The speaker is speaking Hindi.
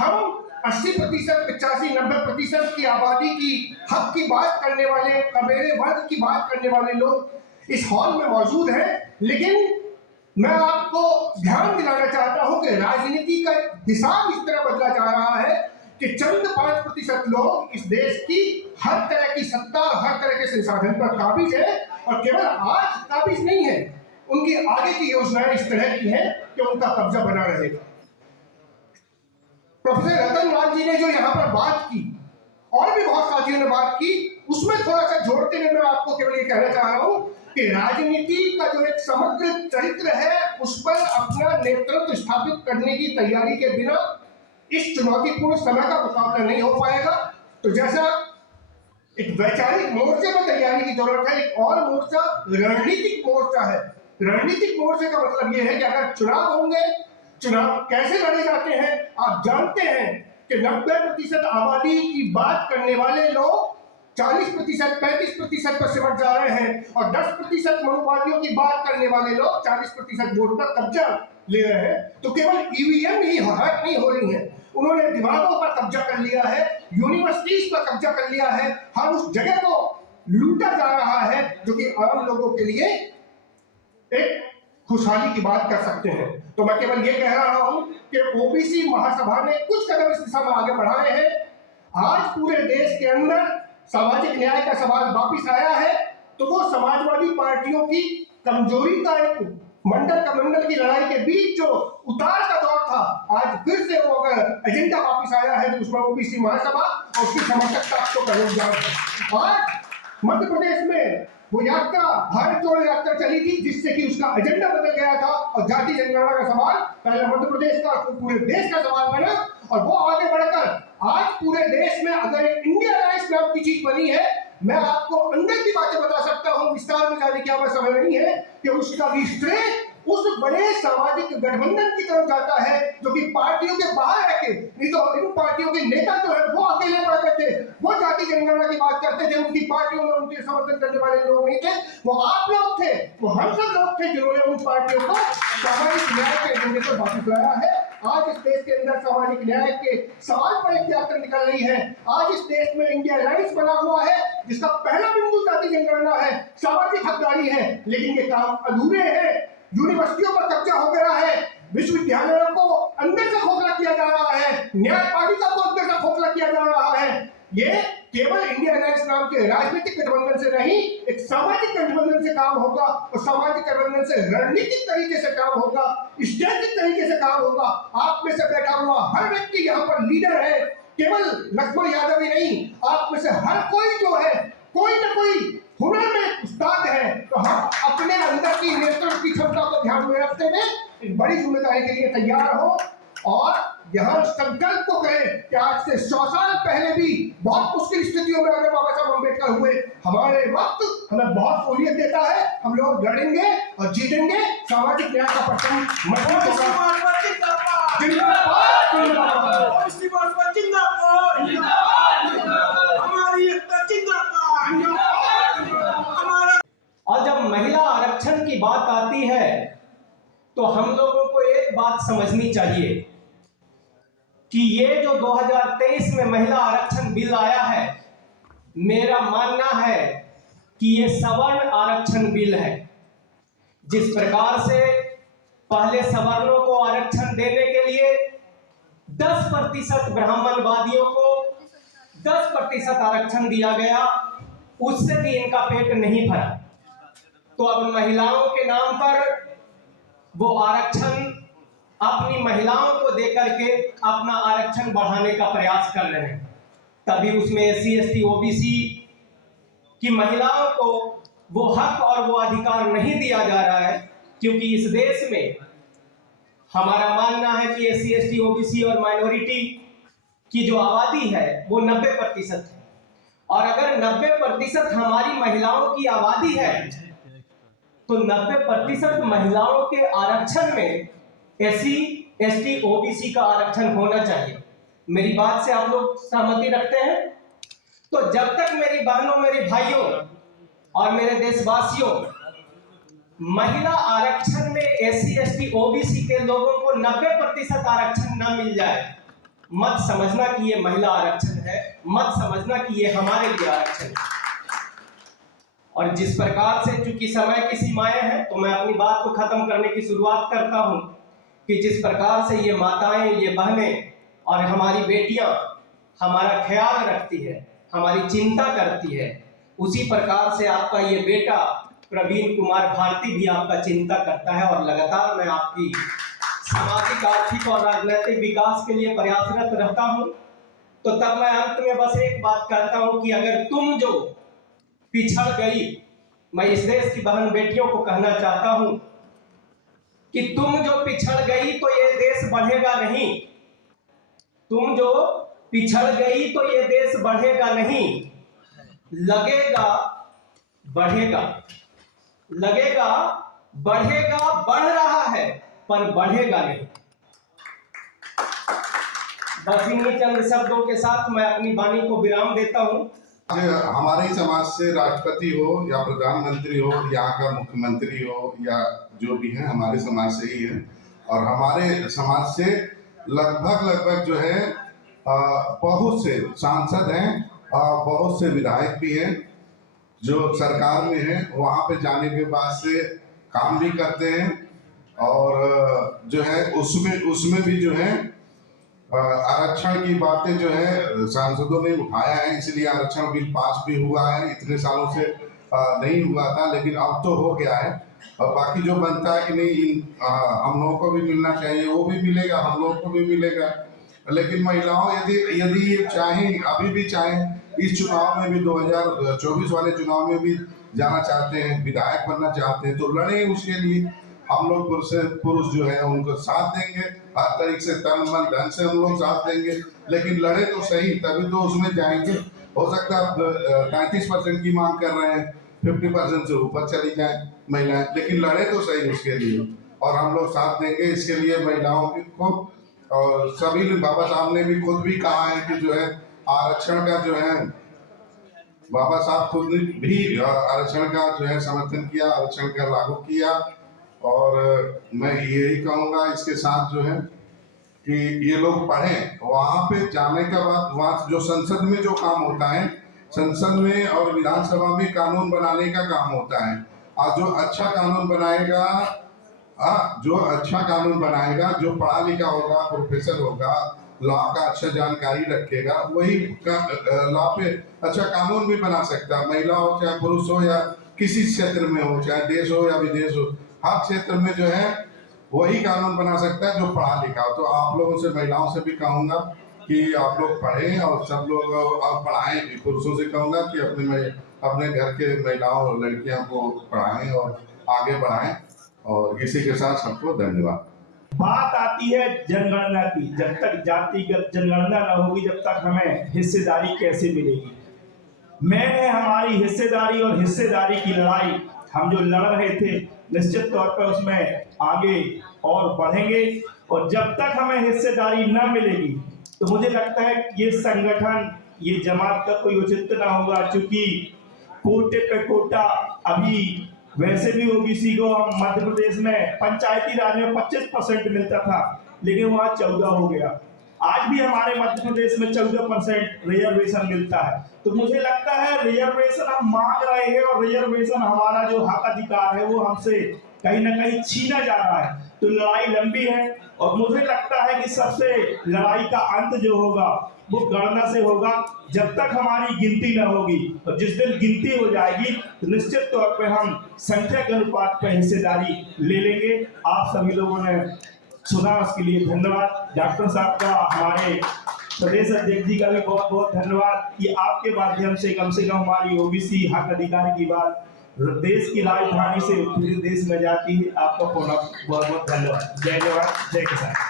हम 80%, 85, 90% की आबादी की हक की बात करने वाले, कबीले वर्ग की बात करने वाले लोग इस हॉल में मौजूद हैं। लेकिन मैं आपको ध्यान दिलाना चाहता हूं कि राजनीति का हिसाब इस तरह बदला जा रहा है कि चंद 5% लोग इस देश की हर तरह की सत्ता, हर तरह के संसाधन पर काबिज है, और केवल आज काबिज नहीं है, उनकी आगे की योजनाएं इस तरह की हैं कि उनका कब्जा बना रहेगा। प्रोफेसर रतन लाल जी ने जो यहाँ पर बात की, और भी बहुत साथियों ने बात की, उसमें थोड़ा सा जोड़ते हुए मैं आपको केवल ये कहना चाह रहा हूं कि राजनीति का जो एक समग्र चरित्र है, उस पर अपना नेतृत्व स्थापित करने की तैयारी के बिना इस चुनौतीपूर्ण समय का मुकाबला नहीं हो पाएगा। तो जैसा एक वैचारिक मोर्चे पर तैयारी की जरूरत है, एक और मोर्चा रणनीतिक मोर्चा है। रणनीतिक मोर्चे का मतलब यह है कि अगर चुनाव होंगे, चुनाव कैसे लड़े जाते हैं, आप जानते हैं कि 90% आबादी की बात करने वाले लोग 40%, 35% पर सिमट जा रहे हैं, और 10% मनुवादियों की बात करने वाले लोग 40% वोट पर कब्जा ले रहे हैं। तो केवल ईवीएम ही हैक नहीं हो रही है, उन्होंने दिमागों पर कब्जा कर लिया है, यूनिवर्सिटीज पर कब्जा कर लिया है, हर उस जगह को लूटा जा रहा है जो कि आम लोगों के लिए एक खुशहाली की बात कर सकते हैं। तो मैं केवल ये कह रहा हूं कि ओबीसी महासभा ने कुछ कदम इस दिशा में आगे बढ़ाए हैं। आज पूरे देश के अंदर सामाजिक न्याय का सवाल वापिस आया है, तो वो समाजवादी पार्टियों की कमजोरी का एक मंडल कमंडल की लड़ाई के बीच जो उतार का दौर था, आज फिर से वो अगर एजेंडा वापिस आया है तो उसमें ओबीसी महासभा और उसकी समर्थकता आपको करोड़ जाए। आज मध्य प्रदेश में वो यात्रा, भारत जोड़ो यात्रा चली थी, जिससे कि उसका एजेंडा बदल गया था, और जाति जनगणना का सवाल पहले मध्य प्रदेश का, फिर पूरे देश का सवाल बना, और वो आगे बढ़कर आज पूरे देश में अगर एक इंडिया अलायंस नाम की चीज बनी है, मैं आपको अंदर की बातें बता सकता हूं, विस्तार में जाने की हमें समय नहीं है, कि उसका भी श्रेय उस बड़े सामाजिक गठबंधन की तरफ जाता है जो कि पार्टियों के बाहर रह के, नहीं तो इन पार्टियों के नेता जो है वो अकेले बढ़ते थे, वो जाति जनगणना की बात करते थे, उनकी पार्टियों में उनके समर्थन करने वाले लोग नहीं थे, वो आप लोग थे, वो हम सब लोग थे जिन्होंने उन पार्टियों को सामाजिक न्याय के एजेंडे पर वापस लाया है। आज इस देश के अंदर सामाजिक न्याय के सवाल पर एक यात्रा निकल रही है। आज इस देश में इंडिया अलायंस बना हुआ है, जिसका पहला बिंदु जाति जनगणना है, सामाजिक हकदारी है, लेकिन ये काम अधूरे है। यूनिवर्सिटियों पर कब्जा हो गया है, विश्वविद्यालयों को अंदर से खोखला किया जा रहा है, न्यायपालिका को अंदर से खोखला किया जा रहा है। ये केवल इंडिया अलायंस नाम के राजनीतिक गठबंधन से नहीं, एक सामाजिक गठबंधन से काम होगा, और सामाजिक गठबंधन से रणनीतिक तरीके से काम होगा, स्ट्रेटेजिक तरीके से काम होगा। आप में से बैठा हुआ हर व्यक्ति यहाँ पर लीडर है, केवल लक्ष्मण यादव ही नहीं, आप में से हर कोई जो है, कोई ना कोई हुनर में उस्ताद है। तो हम अपने अंदर की नेतृत्व की क्षमता को ध्यान में रखते हुए एक बड़ी जिम्मेदारी के लिए तैयार हो, और यहाँ संकल्प को करें कि आज से 100 साल पहले भी बहुत मुश्किल स्थितियों में अगर बाबा साहब अम्बेडकर हुए, हमारे वक्त हमें बहुत सहूलियत देता है, हम लोग लड़ेंगे और जीतेंगे, सामाजिक न्याय का परचम मजबूत होगा। और जब महिला आरक्षण की बात आती है तो हम लोगों को एक बात समझनी चाहिए कि ये जो 2023 में महिला आरक्षण बिल आया है, मेरा मानना है कि ये सवर्ण आरक्षण बिल है। जिस प्रकार से पहले सवर्णों को आरक्षण देने के लिए 10% ब्राह्मणवादियों को 10% आरक्षण दिया गया, उससे भी इनका पेट नहीं भरा, तो अब महिलाओं के नाम पर वो आरक्षण अपनी महिलाओं को देकर के अपना आरक्षण बढ़ाने का प्रयास कर रहे हैं। तभी उसमें SC, ST, OBC की महिलाओं को वो हक और वो अधिकार नहीं दिया जा रहा है, क्योंकि इस देश में हमारा मानना है कि SC, ST, OBC और माइनॉरिटी की जो आबादी है वो 90% है, और अगर 90% हमारी महिलाओं की आबादी है तो 90% महिलाओं के आरक्षण में SC, ST, OBC का आरक्षण होना चाहिए। मेरी बात से आप लोग सहमति रखते हैं? तो जब तक मेरी बहनों, मेरे भाइयों और मेरे देशवासियों महिला आरक्षण में SC, ST, OBC के लोगों को 90% आरक्षण न मिल जाए, मत समझना कि ये महिला आरक्षण है, मत समझना कि ये हमारे लिए आरक्षण है। और जिस प्रकार से, चूंकि समय की सीमाएं हैं, तो मैं अपनी बात को खत्म करने की शुरुआत करता हूं कि जिस प्रकार से ये माताएं, ये बहनें और हमारी बेटियां हमारा ख्याल रखती है, हमारी चिंता करती है, उसी प्रकार से आपका ये बेटा प्रवीण कुमार भारती भी आपका चिंता करता है। और लगातार मैं आपकी सामाजिक, आर्थिक और राजनीतिक विकास के लिए प्रयासरत रहता हूं। तो तब मैं अंत में बस एक बात कहता हूं कि अगर तुम जो पिछड़ गई, मैं इस देश की बहन बेटियों को कहना चाहता हूं कि तुम जो पिछड़ गई तो ये देश बढ़ेगा नहीं। तुम जो पिछड़ गई तो ये देश बढ़ेगा नहीं, लगेगा बढ़ेगा, लगेगा बढ़ेगा, बढ़ रहा है पर बढ़ेगा नहीं। बस इन्हीं चंद शब्दों के साथ मैं अपनी वाणी को विराम देता हूं। हमारे ही समाज से राष्ट्रपति हो या प्रधानमंत्री हो, यहाँ का मुख्यमंत्री हो या जो भी है, हमारे समाज से ही है। और हमारे समाज से लगभग जो है बहुत से सांसद हैं, बहुत से विधायक भी हैं जो सरकार में हैं। वहाँ पे जाने के बाद से काम भी करते हैं और जो है उसमें भी जो है आरक्षण की बातें जो है सांसदों ने उठाया है, इसलिए आरक्षण बिल पास भी हुआ है। इतने सालों से नहीं हुआ था, लेकिन अब तो हो गया है। और बाकी जो बनता है कि नहीं हम लोगों को भी मिलना चाहिए, वो भी मिलेगा, हम लोगों को भी मिलेगा। लेकिन महिलाओं यदि चाहें, अभी भी चाहें, इस चुनाव में भी 2024 वाले चुनाव में भी जाना चाहते हैं, विधायक बनना चाहते हैं, तो लड़े उसके लिए। हम लोग पुरुष जो है उनको साथ देंगे, हर तरीके से तन मन धन से हम लोग साथ देंगे। लेकिन लड़े तो सही, तभी तो उसमें जाएंगे। हो सकता है 35% की मांग कर रहे हैं, 50% से ऊपर चली जाए महिलाएं, लेकिन लड़े तो सही उसके लिए। और हम लोग साथ देंगे इसके लिए महिलाओं को। और सभी बाबा साहब ने भी खुद भी कहा है कि जो है आरक्षण का जो है, बाबा साहब खुद ने भी आरक्षण का जो है समर्थन किया, आरक्षण का लागू किया। और मैं यही कहूँगा इसके साथ जो है कि ये लोग पढ़ें। वहाँ पे जाने के बाद वहाँ जो संसद में जो काम होता है, संसद में और विधानसभा में कानून बनाने का काम होता है। और जो अच्छा कानून बनाएगा, जो पढ़ा लिखा होगा, प्रोफेसर होगा, लॉ का अच्छा जानकारी रखेगा, वही लॉ पे अच्छा कानून भी बना सकता है। महिला हो चाहे पुरुष हो या किसी क्षेत्र में हो, चाहे देश हो या विदेश हो, हर क्षेत्र में जो है वही कानून बना सकता है जो पढ़ा लिखा हो। तो आप लोगों से, महिलाओं से भी कहूँगा कि आप लोग पढ़ें और सब लोग और पढ़ाएं भी। पुरुषों से कहूँगा कि अपने घर के महिलाओं और लड़कियों को पढ़ाएं और आगे बढ़ाएं। और इसी के साथ सबको धन्यवाद। बात आती है जनगणना की। जब तक जातिगत जनगणना न होगी, जब तक हमें हिस्सेदारी कैसे मिलेगी। मैंने हमारी हिस्सेदारी और हिस्सेदारी की लड़ाई हम जो लड़ रहे थे, निश्चित तौर पर उसमें आगे और बढ़ेंगे। और जब तक हमें हिस्सेदारी न मिलेगी तो मुझे लगता है ये संगठन, ये जमात का कोई औचित्य न होगा। चूंकि कोटे पे कोटा, अभी वैसे भी ओबीसी को हम मध्य प्रदेश में पंचायती राज में 25% मिलता था, लेकिन वहाँ 14 हो गया। आज भी हमारे मध्य प्रदेश में 14% रिजर्वेशन मिलता है। तो मुझे लगता है रिजर्वेशन हम मांग रहे हैं और रिजर्वेशन हमारा जो हक अधिकार है वो हमसे कहीं ना कहीं छीना जा रहा है। तो लड़ाई लंबी है और मुझे लगता है कि सबसे लड़ाई का अंत जो होगा वो गणना से होगा। जब तक हमारी गिनती न होगी, और जिस दिन गिनती हो जाएगी तो निश्चित तौर पे हम संख्या के अनुपात पर हिस्सेदारी ले लेंगे। आप सभी लोगों ने सुना, उसके लिए धन्यवाद। डॉक्टर साहब का, हमारे प्रदेश अध्यक्ष जी का भी बहुत बहुत धन्यवाद कि आपके माध्यम से कम हमारी ओबीसी हक अधिकार की बात देश की राजधानी से पूरे देश में जाती है। आपका बहुत बहुत धन्यवाद। जय जवान, जय किसान।